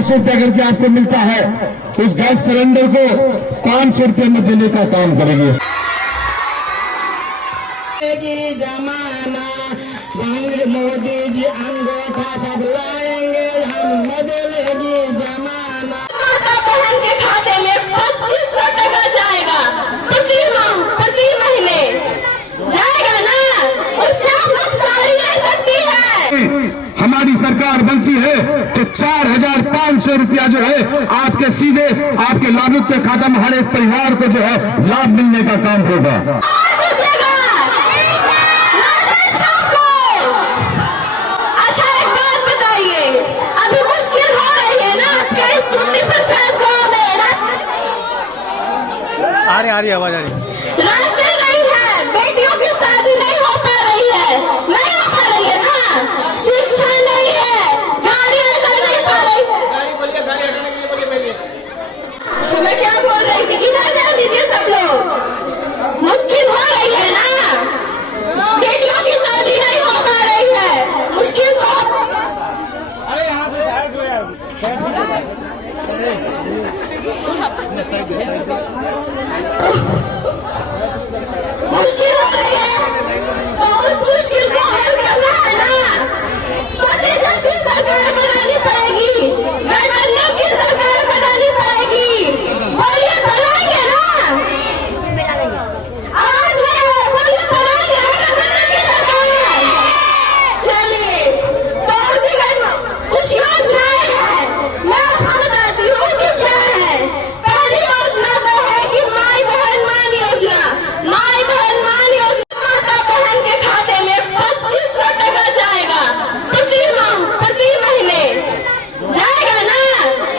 1200 रुपया करके आपको मिलता है, उस गैस सिलेंडर को 500 रुपये में देने का काम करेंगे। जमाना मोदी जी अंगूठा छपवाएंगे, हम बदलेगी जमाना। माता बहन के खाते में 2500 टका जाएगा प्रति महीने जाएगा ना, उससे हम लोग साड़ी ले सकती है। हमारी सरकार बनती है तो 4500 रुपया जो है आपके सीधे आपके लाभुक के खाता में हर एक परिवार को जो है लाभ मिलने का काम होगा। आ रही आवाज आ रही है। रास्ते नहीं है, बेटियों की शादी नहीं हो पा रही है, नहीं हो पा रही है ना, शिक्षा नहीं है, गाड़ियां चल नहीं पा रही है। गाड़ी हटाने के लिए बोलिए पहले। तो मैं क्या बोल रही थी, इधर ध्यान दीजिए सब लोग, मुश्किल हो रही है ना, बेटियों की शादी नहीं हो पा रही है, मुश्किल तो। अरे यहाँ से साइड हो यार, मुश्किल हो रही है, तो उस मुश्किल को हल करना है ना, तो तेजस्वी सरकार बनानी पड़ेगी, गठबंधन की सरकार बनानी पड़ेगी। बोलिए बनाएंगे ना, आवाज नहीं है, बोलिए बनाएंगे ना गठबंधन की सरकार। चलिए तो उसी कुछ योजनाएं हैं, मैं आपको बताती हूँ कि क्या है। पहली योजना तो है कि माई बहन मान योजना, माई बहन मान योजना। माता बहन के खाते में 2500 टका जाएगा प्रति महीने जाएगा ना,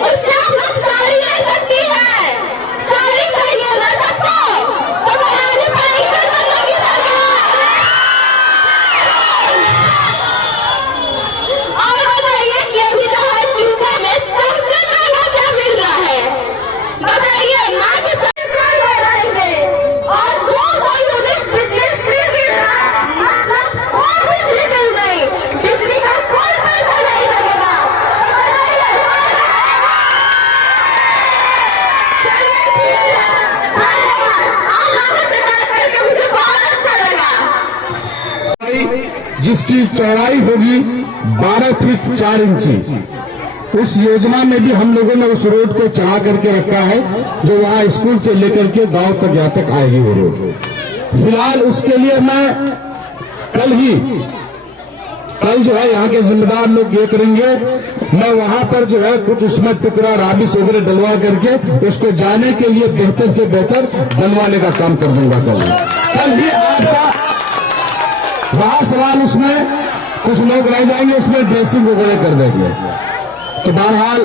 उससे हम लोग साड़ी ले सकती है। साड़ी चाहिए ना सबको, तो बनानी पड़ेगी गठबंधन की सरकार। और बताइए कि अभी जो है यूपी में सबसे महंगा क्या मिल रहा है, बताइए। माँ की सरकार बढ़ाएंगे और 200 यूनिट बिजली फ्री मिल रहा है, मतलब कोई बिजली बिल नहीं, बिजली का कोई पैसा नहीं लगेगा। चलिए ठीक है, धन्यवाद। आप लोगों से बात करके मुझे बहुत अच्छा लगा। जिसकी चौड़ाई होगी 12 फीट 4 इंची, उस योजना में भी हम लोगों ने उस रोड को चढ़ा करके रखा है, जो वहाँ स्कूल से लेकर के गांव तक यहाँ तक आएगी वो रोड। फिलहाल उसके लिए मैं कल जो है यहाँ के जिम्मेदार लोग ये करेंगे, मैं वहां पर जो है कुछ उसमें टुकड़ा राबिस वगैरह डलवा करके उसको जाने के लिए बेहतर से बेहतर बनवाने का काम कर दूंगा। कल ही आपका वहां सवाल, उसमें कुछ लोग रह जाएंगे, उसमें ड्रेसिंग वगैरह कर देंगे। तो बहरहाल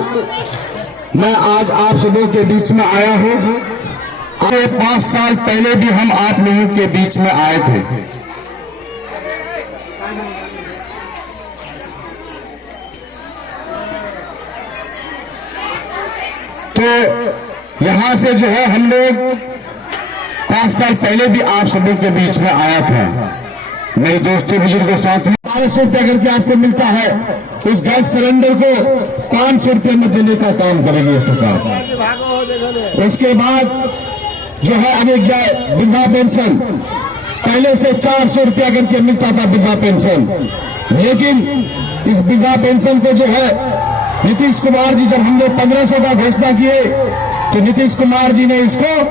मैं आज आप सबों के बीच में आया हूं। 5 साल पहले भी हम आप लोगों के बीच में आए थे। तो यहां से जो है हम लोग 5 साल पहले भी आप सबों के बीच में आया था। मेरे दोस्तों बुजुर्गों साथियों, 1200 रुपया करके आपको मिलता है, उस गैस सिलेंडर को 500 रुपये में देने का काम करेगी सरकार। उसके बाद जो है अभी वृद्धा पेंशन, पहले से 400 रुपया करके मिलता था वृद्धा पेंशन, लेकिन इस वृद्धा पेंशन को जो है नीतीश कुमार जी, जब हमने 1500 का घोषणा किए तो नीतीश कुमार जी ने इसको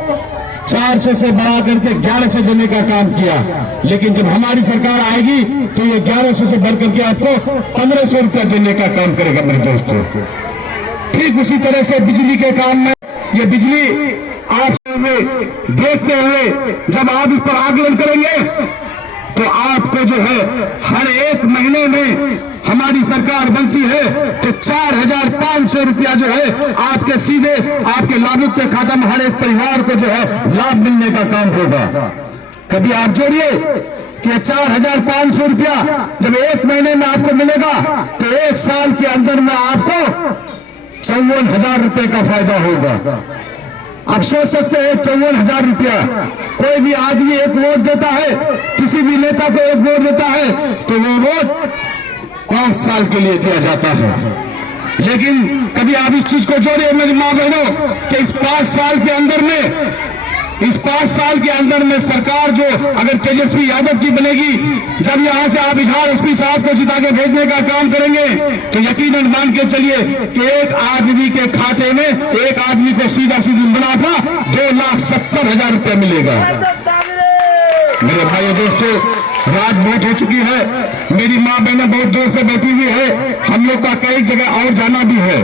400 से बढ़ा करके 1100 देने का काम किया। लेकिन जब हमारी सरकार आएगी तो ये 1100 से बढ़ करके आपको 1500 रुपया देने का काम करेगा मेरे दोस्तों। ठीक उसी तरह से बिजली के काम में, ये बिजली आप देखते हुए जब आप इस पर आकलन करेंगे तो आपको जो है हर एक महीने में हमारी सरकार बनती है तो 4500 रुपया जो है आपके सीधे आपके लाभुक के खाता में हर एक परिवार को जो है लाभ मिलने का काम होगा। कभी आप जोड़िए कि 4500 रुपया जब एक महीने में आपको मिलेगा तो एक साल के अंदर में आपको 54,000 रुपये का फायदा होगा। आप सोच सकते हैं 54,000 रुपया, कोई भी आदमी एक वोट देता है, किसी भी नेता को एक वोट देता है तो वो वोट 5 साल के लिए दिया जाता है। लेकिन कभी आप इस चीज को जोड़िए मेरी माँ बहनों कि इस 5 साल के अंदर में सरकार जो अगर तेजस्वी यादव की बनेगी, जब यहां से आप इजहार एसपी साहब को जिता के भेजने का काम करेंगे तो यकीनन मान के चलिए कि एक आदमी के खाते में एक आदमी को सीधा मुनाफा 2,70,000 रुपया मिलेगा। मेरे भाई दोस्तों, रात बहुत हो चुकी है, मेरी माँ बहनें बहुत दूर से बैठी हुई है, हम लोग का कई जगह और जाना भी है।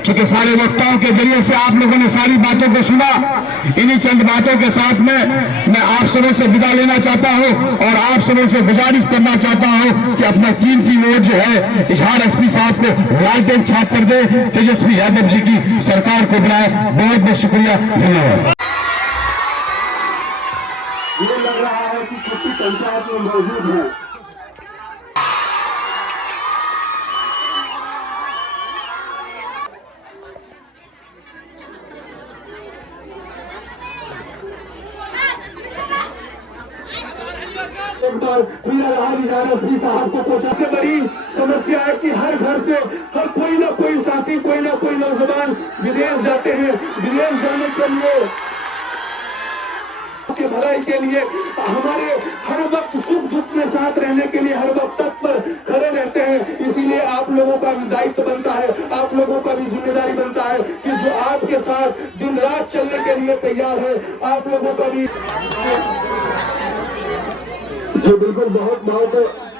चूंकि सारे वक्ताओं के जरिए से आप लोगों ने सारी बातों को सुना, इन्हीं चंद बातों के साथ में मैं आप सबों से विदा लेना चाहता हूं और आप सबों से गुजारिश करना चाहता हूं कि अपना कीमती वोट जो है इजहार एसपी साहब को लालटेन छाप कर दे, तेजस्वी यादव जी की सरकार को बनाए। बहुत बहुत शुक्रिया, धन्यवाद। ये लग रहा है कि किसी पंचायत में मौजूद है। साहब को सबसे बड़ी समस्या है कि हर घर से हर कोई ना कोई साथी, कोई ना कोई नौजवान विदेश जाते हैं। विदेश जाने के लिए के भलाई के लिए हमारे हर वक्त सुख दुख में साथ रहने के लिए हर वक्त तत्पर खड़े रहते हैं। इसीलिए आप लोगों का भी दायित्व बनता है, आप लोगों का भी जिम्मेदारी बनता है कि जो आपके साथ दिन रात चलने के लिए तैयार है, आप लोगों का भी जी बिल्कुल बहुत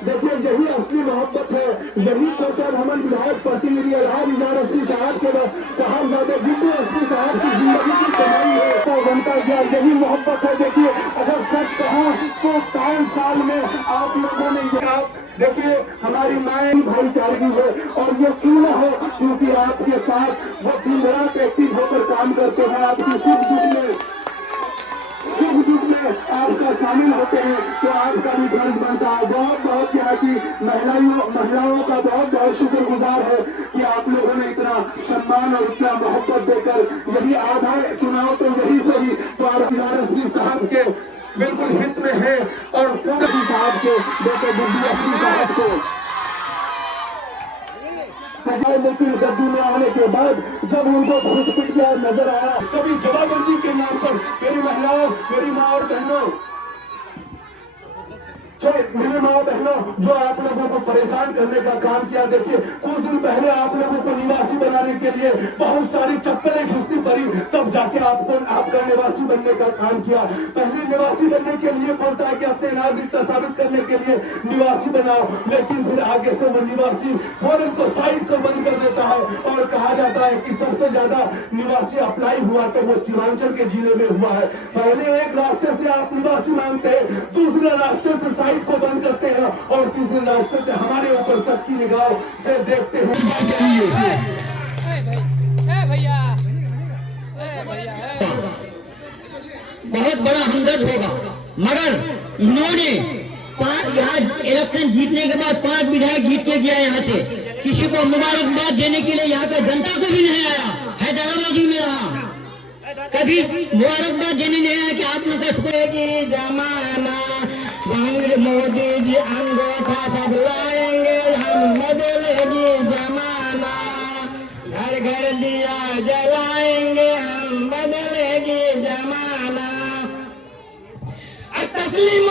देखिए, यही असली मोहब्बत है। यही सोचा भवन विधायक प्रतिनिधि इजहार एसपी साहब के साहबजादे बिल्कुल एसपी साहब की जिंदगी की कमाई है तो बनता गया। यही मोहब्बत है। देखिए, अगर सच कहूं तो 5 साल में आप लोगों ने आप देखिए हमारी माएँ भाईचारगी है और ये क्यों न हो, क्योंकि आपके साथ वो दिन रात एक्टिव होकर काम करते हैं। आपकी सुख दुख में आपका शामिल होते हैं तो आपका भी फर्ज बनता है। बहुत यहाँ की महिलाओं का बहुत शुक्रगुजार है कि आप लोगों ने इतना सम्मान और इतना मोहब्बत देकर यही आधार चुनाव तो यही सही तो एसपी साहब के बिल्कुल हित में है और पूरे साहब के बेटे एसपी साहब को। लेकिन गद्दी में आने के बाद जब उनको घुस पिट गया नजर आया, कभी जवाबंदी के नाम पर मेरी महिलाओं, मेरी माँ और बहनों, मेरे माँ बहनों जो आप लोगों को परेशान करने का काम किया। देखिए, कुछ दिन पहले आप लोगों को निवासी बनाने के लिए बहुत सारी चप्पलें घिसनी पड़ी, तब जाके आपका निवासी बनने का काम किया। पहले निवासी बनने के लिए बोलता है कि अपने नागरिकता साबित करने के लिए निवासी बनाओ, लेकिन फिर आगे से वो निवासी फौरन को साइट को बंद कर देता है और कहा जाता है कि सबसे ज्यादा निवासी अप्लाई हुआ तो वो सीमांचल के जिले में हुआ है। पहले एक रास्ते से आप निवासी मांगते हैं, दूसरे रास्ते से साइट को बंद करते हैं और तीसरे रास्ते से हमारे ऊपर सबकी निगाह से देखते हैं। बहुत बड़ा हमदर्द होगा, मगर इन्होंने यहाँ इलेक्शन जीतने के बाद 5 विधायक जीत के गया। यहाँ से किसी को मुबारकबाद देने के लिए यहाँ पे जनता को भी नहीं आया। हैदराबाद ही में रहा, कभी मुबारकबाद देने नहीं आया कि आप लोग जमाना मोदी जी अंगूठा छपवाएंगे, हम बदलेगी जमाना, घर घर दिया जलाएंगे, हम बदलेगी जमाना। तस्लीम